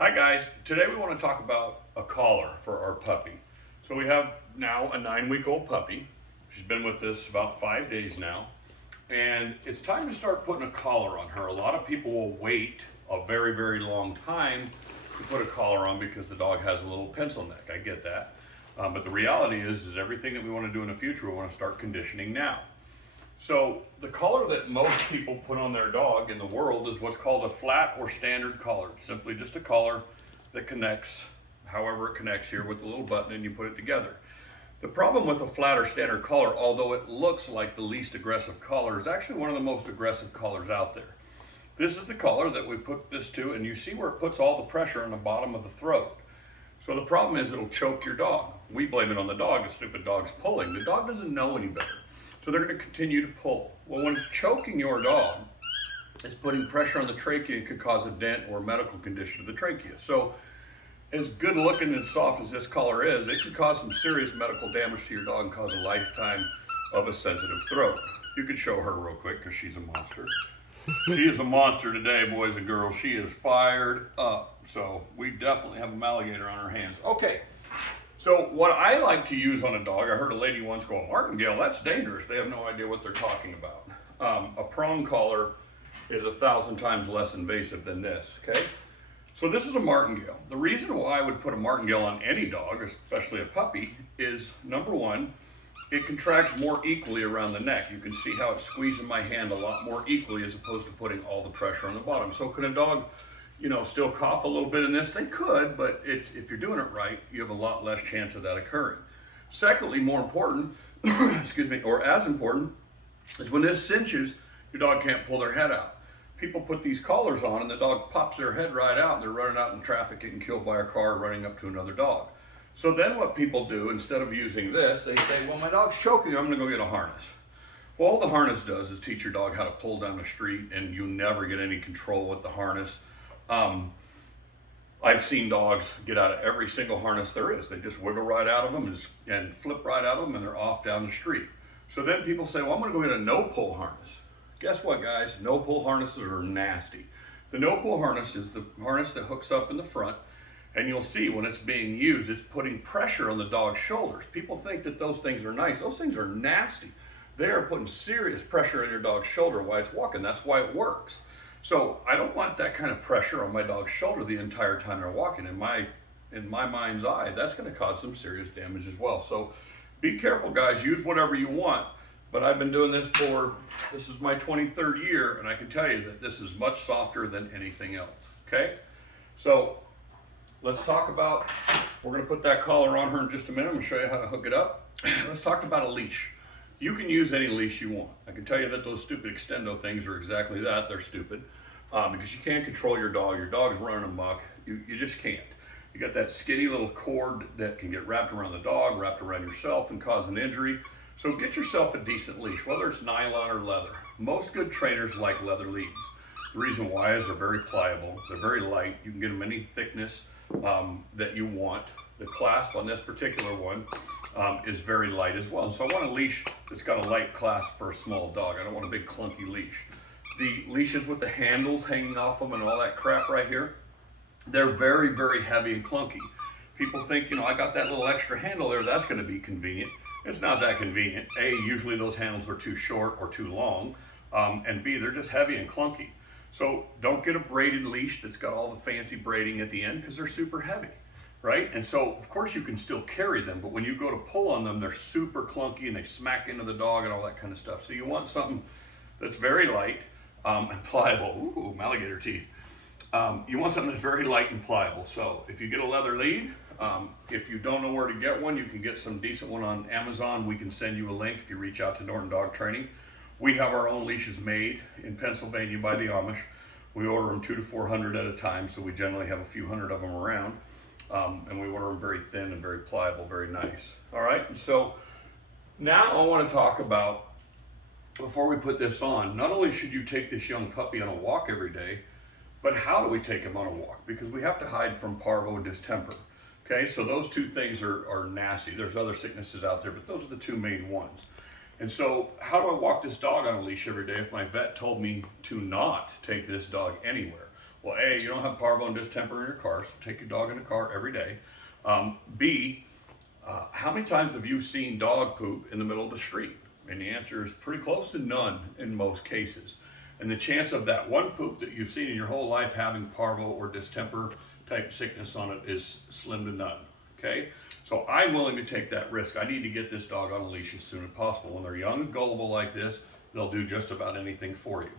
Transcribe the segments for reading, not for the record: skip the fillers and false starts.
Hi guys, today we want to talk about a collar for our puppy. So we have now a 9-week-old puppy. She's been with us about 5 days now. And it's time to start putting a collar on her. A lot of people will wait a very, very long time to put a collar on because the dog has a little pencil neck. I get that. But the reality is everything that we want to do in the future, we want to start conditioning now. So the collar that most people put on their dog in the world is what's called a flat or standard collar. It's simply just a collar that connects however it connects here with the little button and you put it together. The problem with a flat or standard collar, although it looks like the least aggressive collar, is actually one of the most aggressive collars out there. This is the collar that we put this to, and you see where it puts all the pressure on the bottom of the throat. So the problem is it'll choke your dog. We blame it on the dog. The stupid dog's pulling. The dog doesn't know any better. So they're going to continue to pull. Well, when it's choking your dog, it's putting pressure on the trachea and could cause a dent or medical condition of the trachea. So as good looking and soft as this collar is, it could cause some serious medical damage to your dog and cause a lifetime of a sensitive throat. You could show her real quick because she's a monster. She is a monster today, boys and girls. She is fired up. So we definitely have a alligator on our hands. Okay. So what I like to use on a dog, I heard a lady once go, martingale, that's dangerous. They have no idea what they're talking about. A prong collar is 1,000 times less invasive than this, okay? So this is a martingale. The reason why I would put a martingale on any dog, especially a puppy, is number one, it contracts more equally around the neck. You can see how it's squeezing my hand a lot more equally as opposed to putting all the pressure on the bottom. So can a dog still cough a little bit in this? They could, but if you're doing it right, you have a lot less chance of that occurring. Secondly, more important, excuse me, or as important, is when this cinches, your dog can't pull their head out. People put these collars on and the dog pops their head right out and they're running out in traffic, getting killed by a car, running up to another dog. So then what people do, instead of using this, they say, well, my dog's choking, I'm gonna go get a harness. Well, all the harness does is teach your dog how to pull down the street, and you never get any control with the harness. I've seen dogs get out of every single harness there is. They just wiggle right out of them and flip right out of them, and they're off down the street. So then people say, well, I'm gonna go get a no-pull harness. Guess what, guys? No-pull harnesses are nasty. The no-pull harness is the harness that hooks up in the front, and you'll see when it's being used, it's putting pressure on the dog's shoulders. People think that those things are nice. Those things are nasty. They are putting serious pressure on your dog's shoulder while it's walking. That's why it works. So I don't want that kind of pressure on my dog's shoulder the entire time they're walking. In my mind's eye, that's going to cause some serious damage as well. So be careful, guys. Use whatever you want. But I've been doing this is my 23rd year, and I can tell you that this is much softer than anything else. Okay? So let's talk about, we're going to put that collar on her in just a minute. I'm going to show you how to hook it up. Let's talk about a leash. You can use any leash you want. I can tell you that those stupid extendo things are exactly that. They're stupid because you can't control your dog. Your dog's running amok. You just can't. You got that skinny little cord that can get wrapped around the dog, wrapped around yourself, and cause an injury. So get yourself a decent leash, whether it's nylon or leather. Most good trainers like leather leads. The reason why is they're very pliable. They're very light. You can get them any thickness that you want. The clasp on this particular one is very light as well. So I want a leash that's got a light clasp for a small dog. I don't want a big clunky leash. The leashes with the handles hanging off them and all that crap right here, they're very, very heavy and clunky. People think, I got that little extra handle there, that's going to be convenient. It's not that convenient. A, usually those handles are too short or too long, and B, they're just heavy and clunky. So don't get a braided leash that's got all the fancy braiding at the end because they're super heavy, right? And so, of course, you can still carry them, but when you go to pull on them, they're super clunky and they smack into the dog and all that kind of stuff. So you want something that's very light and pliable. Ooh, alligator teeth. You want something that's very light and pliable. So if you get a leather lead, if you don't know where to get one, you can get some decent one on Amazon. We can send you a link if you reach out to Norton Dog Training. We have our own leashes made in Pennsylvania by the Amish. We order them 200 to 400 at a time, so we generally have a few hundred of them around. And we order them very thin and very pliable, very nice. All right, and so now I want to talk about, before we put this on, not only should you take this young puppy on a walk every day, but how do we take him on a walk? Because we have to hide from parvo distemper. Okay, so those two things are nasty. There's other sicknesses out there, but those are the two main ones. And so how do I walk this dog on a leash every day if my vet told me to not take this dog anywhere? Well, A, you don't have parvo and distemper in your car, so take your dog in the car every day. B, how many times have you seen dog poop in the middle of the street? And the answer is pretty close to none in most cases. And the chance of that one poop that you've seen in your whole life having parvo or distemper type sickness on it is slim to none, okay? So I'm willing to take that risk. I need to get this dog on a leash as soon as possible. When they're young and gullible like this, they'll do just about anything for you.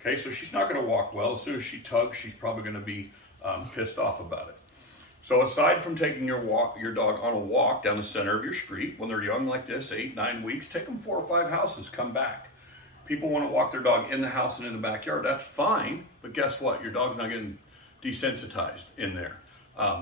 Okay, so she's not gonna walk well. As soon as she tugs, she's probably gonna be pissed off about it. So aside from taking your dog on a walk down the center of your street, when they're young like this, 8, 9 weeks, take them 4 or 5 houses, come back. People want to walk their dog in the house and in the backyard. That's fine, but guess what? Your dog's not getting desensitized in there.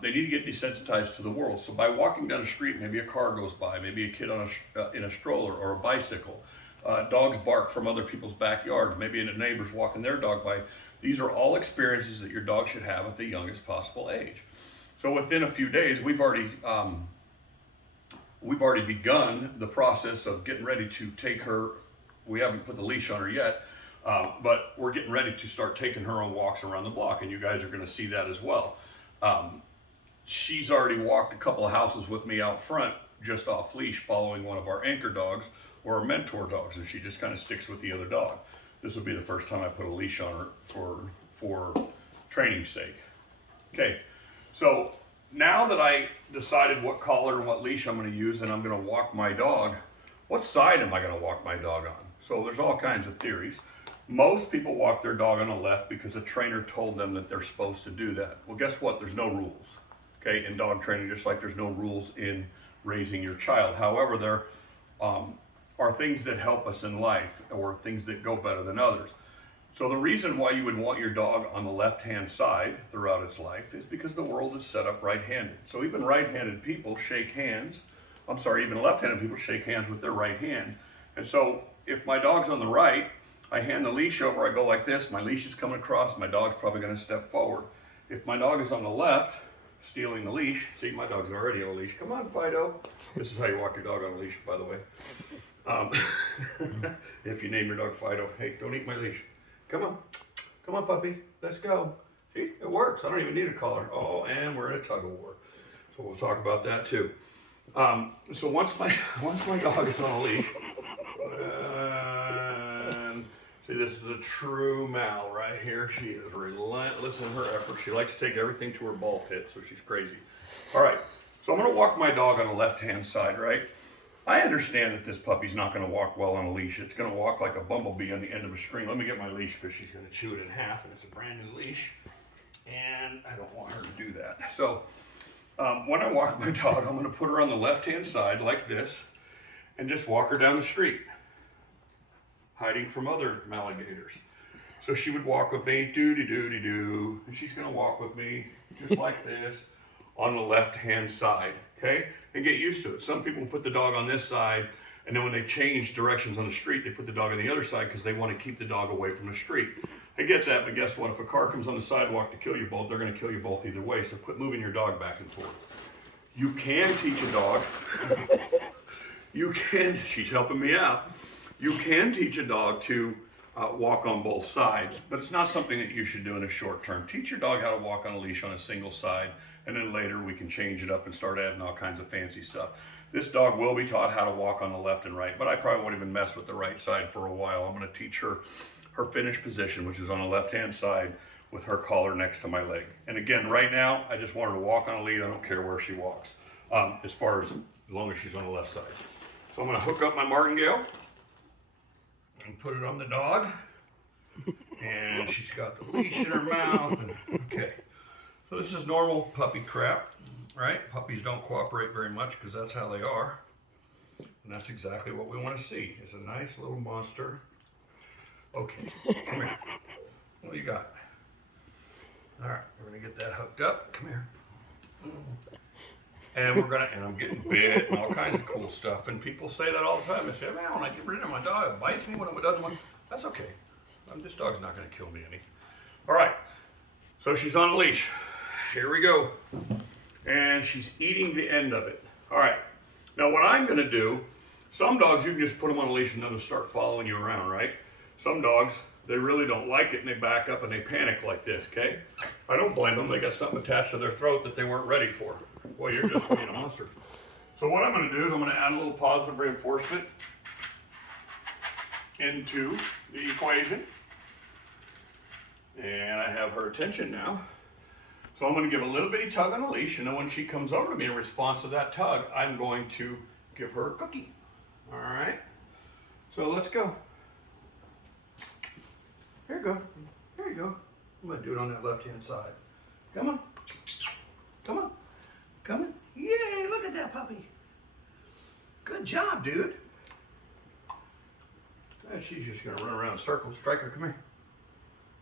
They need to get desensitized to the world. So by walking down the street, maybe a car goes by, maybe a kid on in a stroller or a bicycle. Dogs bark from other people's backyard. Maybe a neighbor's walking their dog by. These are all experiences that your dog should have at the youngest possible age. So within a few days, we've already begun the process of getting ready to take her. We haven't put the leash on her yet, but we're getting ready to start taking her on walks around the block, and you guys are going to see that as well. She's already walked a couple of houses with me out front, just off leash, following one of our anchor dogs or our mentor dogs, and she just kind of sticks with the other dog. This will be the first time I put a leash on her for training's sake. Okay, so now that I decided what collar and what leash I'm going to use and I'm going to walk my dog, what side am I going to walk my dog on? So there's all kinds of theories. Most people walk their dog on the left because a trainer told them that they're supposed to do that. Well, guess what? There's no rules, okay, in dog training, just like there's no rules in raising your child. However, there are things that help us in life or things that go better than others. So the reason why you would want your dog on the left-hand side throughout its life is because the world is set up right-handed. So even right-handed people shake hands. Even left-handed people shake hands with their right hand. And so if my dog's on the right, I hand the leash over, I go like this, my leash is coming across, my dog's probably gonna step forward. If my dog is on the left, stealing the leash, see, my dog's already on a leash. Come on, Fido. This is how you walk your dog on a leash, by the way. If you name your dog Fido, hey, don't eat my leash. Come on, puppy, let's go. See, it works. I don't even need a collar. Oh, and we're in a tug of war. So we'll talk about that too. So once my dog is on a leash, and see, this is a true Mal right here. She is relentless in her effort. She likes to take everything to her ball pit, so she's crazy. All right, so I'm gonna walk my dog on the left-hand side, right? I understand that this puppy's not gonna walk well on a leash. It's gonna walk like a bumblebee on the end of a string. Let me get my leash because she's gonna chew it in half, and it's a brand new leash, and I don't want her to do that. So when I walk my dog, I'm gonna put her on the left-hand side like this, and just walk her down the street, hiding from other alligators. So she would walk with me, doo-dee-doo-dee-doo, and she's gonna walk with me just like this on the left-hand side, okay? And get used to it. Some people put the dog on this side, and then when they change directions on the street, they put the dog on the other side because they want to keep the dog away from the street. I get that, but guess what? If a car comes on the sidewalk to kill you both, they're gonna kill you both either way, so quit moving your dog back and forth. You can teach a dog, she's helping me out. You can teach a dog to walk on both sides, but it's not something that you should do in a short term. Teach your dog how to walk on a leash on a single side, and then later we can change it up and start adding all kinds of fancy stuff. This dog will be taught how to walk on the left and right, but I probably won't even mess with the right side for a while. I'm gonna teach her her finished position, which is on the left-hand side with her collar next to my leg. And again, right now, I just want her to walk on a lead. I don't care where she walks, as long as she's on the left side. So I'm gonna hook up my martingale and put it on the dog. And she's got the leash in her mouth. And, okay, so this is normal puppy crap, right? Puppies don't cooperate very much because that's how they are. And that's exactly what we want to see. It's a nice little monster. Okay, come here. What do you got? All right, we're gonna get that hooked up. Come here. And I'm getting bit and all kinds of cool stuff. And people say that all the time. They say, man, when I get rid of my dog, it bites me when it doesn't want. That's okay. This dog's not gonna kill me any. All right, so she's on a leash. Here we go. And she's eating the end of it. All right, now what I'm gonna do, some dogs, you can just put them on a leash and they'll just start following you around, right? Some dogs, they really don't like it and they back up and they panic like this, okay? I don't blame them. They got something attached to their throat that they weren't ready for. Boy, you're just being a monster. So what I'm going to do is I'm going to add a little positive reinforcement into the equation. And I have her attention now. So I'm going to give a little bitty tug on the leash, and then when she comes over to me in response to that tug, I'm going to give her a cookie. All right? So let's go. Here you go. Here you go. I'm going to do it on that left-hand side. Come on. Come on. Come on. Yay, look at that puppy. Good job, dude. And she's just going to run around in circles. Stryker, come here.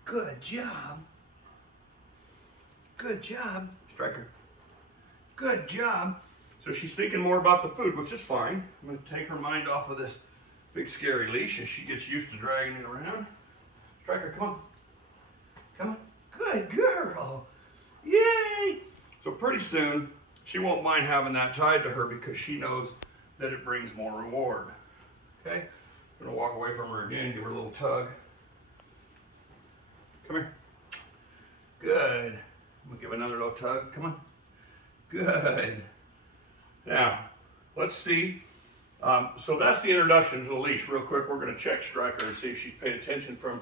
Good job. Good job. Stryker. Good job. So she's thinking more about the food, which is fine. I'm going to take her mind off of this big scary leash as she gets used to dragging it around. Stryker, come on. Come on. Good girl. Yay! So pretty soon, she won't mind having that tied to her because she knows that it brings more reward. Okay? I'm going to walk away from her again, give her a little tug. Come here. Good. I'm going to give another little tug. Come on. Good. Now, let's see. So that's the introduction to the leash. Real quick, we're going to check Stryker and see if she's paid attention from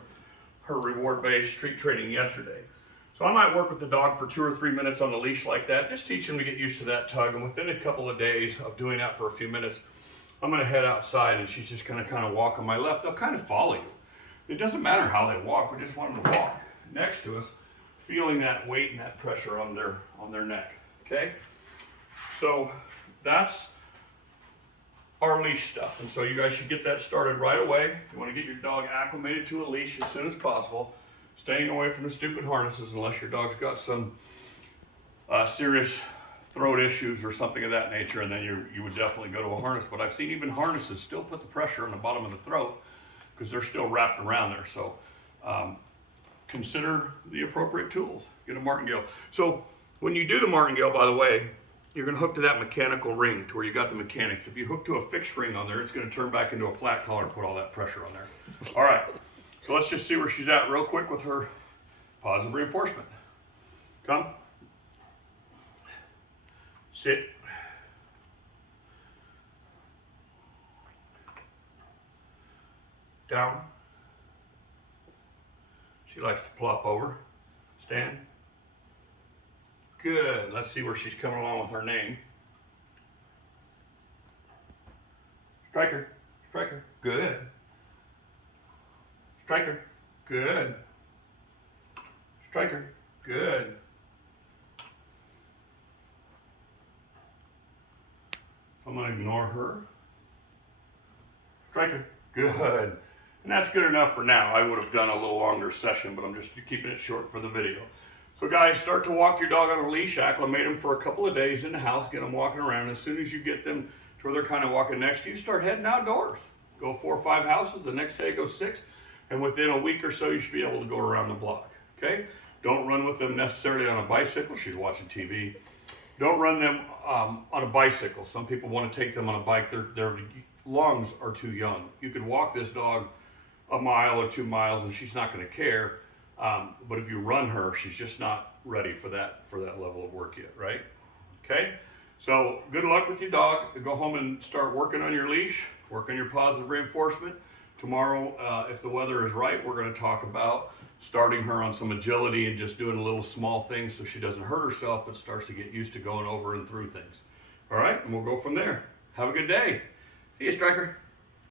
her reward-based treat training yesterday. So I might work with the dog for 2 or 3 minutes on the leash like that. Just teach him to get used to that tug. And within a couple of days of doing that for a few minutes, I'm going to head outside and she's just going to kind of walk on my left. They'll kind of follow you. It doesn't matter how they walk. We just want them to walk next to us, feeling that weight and that pressure on their neck. Okay? So that's our leash stuff. And so you guys should get that started right away. You want to get your dog acclimated to a leash as soon as possible, staying away from the stupid harnesses unless your dog's got some serious throat issues or something of that nature, and then you would definitely go to a harness. But I've seen even harnesses still put the pressure on the bottom of the throat because they're still wrapped around there. So consider the appropriate tools. Get a martingale. So when you do the martingale, by the way, you're going to hook to that mechanical ring to where you got the mechanics. If you hook to a fixed ring on there, it's going to turn back into a flat collar and put all that pressure on there. All right, so let's just see where she's at real quick with her positive reinforcement. Come. Sit. Down. She likes to plop over. Stand. Good. Let's see where she's coming along with her name. Stryker. Stryker. Good. Stryker. Good. Stryker. Good. I'm going to ignore her. Stryker. Good. And that's good enough for now. I would have done a little longer session, but I'm just keeping it short for the video. So guys, start to walk your dog on a leash, acclimate them for a couple of days in the house, get them walking around. As soon as you get them to where they're kind of walking next to you, start heading outdoors. Go 4 or 5 houses, the next day go 6, and within a week or so, you should be able to go around the block, okay? Don't run with them necessarily on a bicycle. She's watching TV. Don't run them on a bicycle. Some people want to take them on a bike. Their lungs are too young. You could walk this dog a mile or 2 miles and she's not going to care. But if you run her, she's just not ready for that level of work yet, right? Okay? So good luck with your dog. Go home and start working on your leash, work on your positive reinforcement. Tomorrow, if the weather is right, we're going to talk about starting her on some agility and just doing a little small things so she doesn't hurt herself, but starts to get used to going over and through things. All right? And we'll go from there. Have a good day. See you, Stryker.